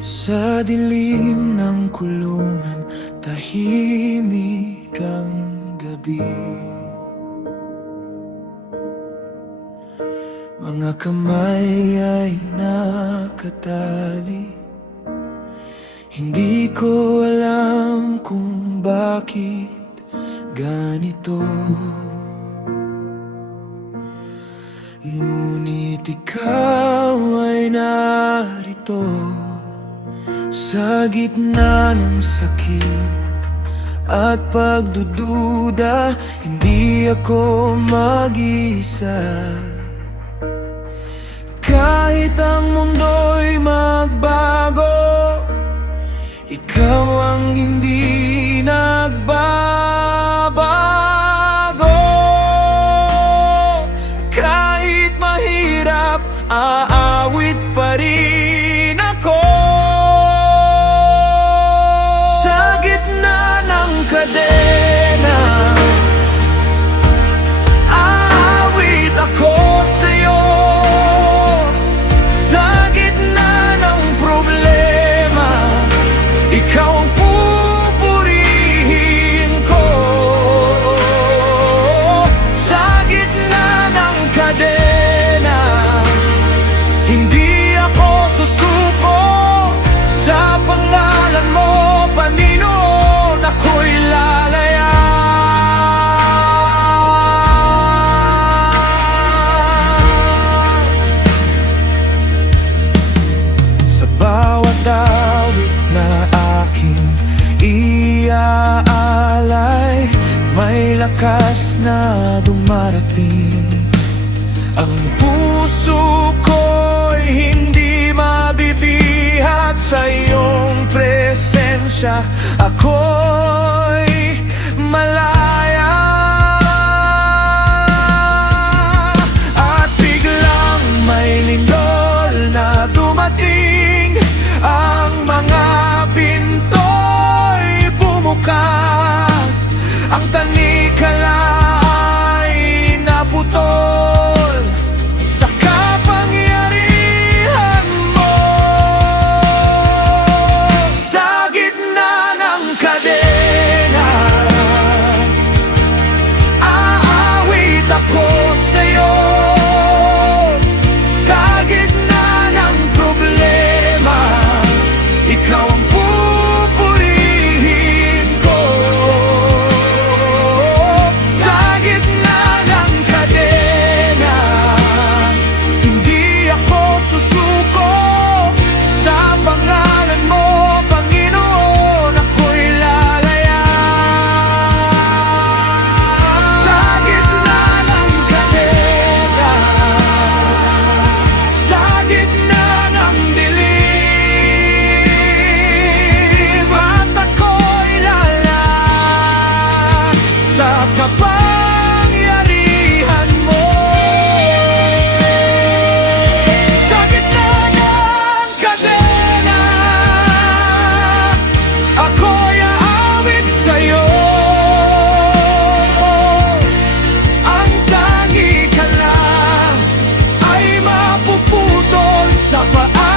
Sa dilim ng kulungan, tahimik ang gabi. Mga kamay ay nakatali. Hindi ko alam kung bakit ganito, ngunit ikaw ay narito. Sa gitna ng sakit at pagdududa, hindi ako mag-isa. Kahit ang mundo'y magbago, ikaw ang hindi nagbabago. Kahit mahirap, aawit pa rin ako. Sa gitna ng kadena, aawit ako sa'yo. Sa gitna ng problema, ikaw ang pupurihin ko. Sa gitna ng kadena, hindi ako susuko. Sa pangalan mo, Panginoon, ako'y lalaya. Sa bawat awit na aking iaalay, may lakas na dumarating. Ang puso ko'y hindi mabibihat sa iyong presensya. Ako'y malaya. At biglang may lindol na dumating. Ang mga pinto'y bumukas. Ang tanikala ay naputol sa kapangyarihan mo. Sa gitna ng kadena, aawit ako sa'yo. Sa gitna ng problema, ikaw ang pupurihin ko. Sa gitna ng kadena, hindi ako susuko. Sa pangalan mo, Panginoon, ako'y lalaya. Sa gitna ng kadena, sa gitna ng dilim, at ako'y lalang sa kapangyarihan mo. Sa gitna ng kadena, ako'y aawit sa'yo. Ang tangi ka lang ay mapuputol sa paa.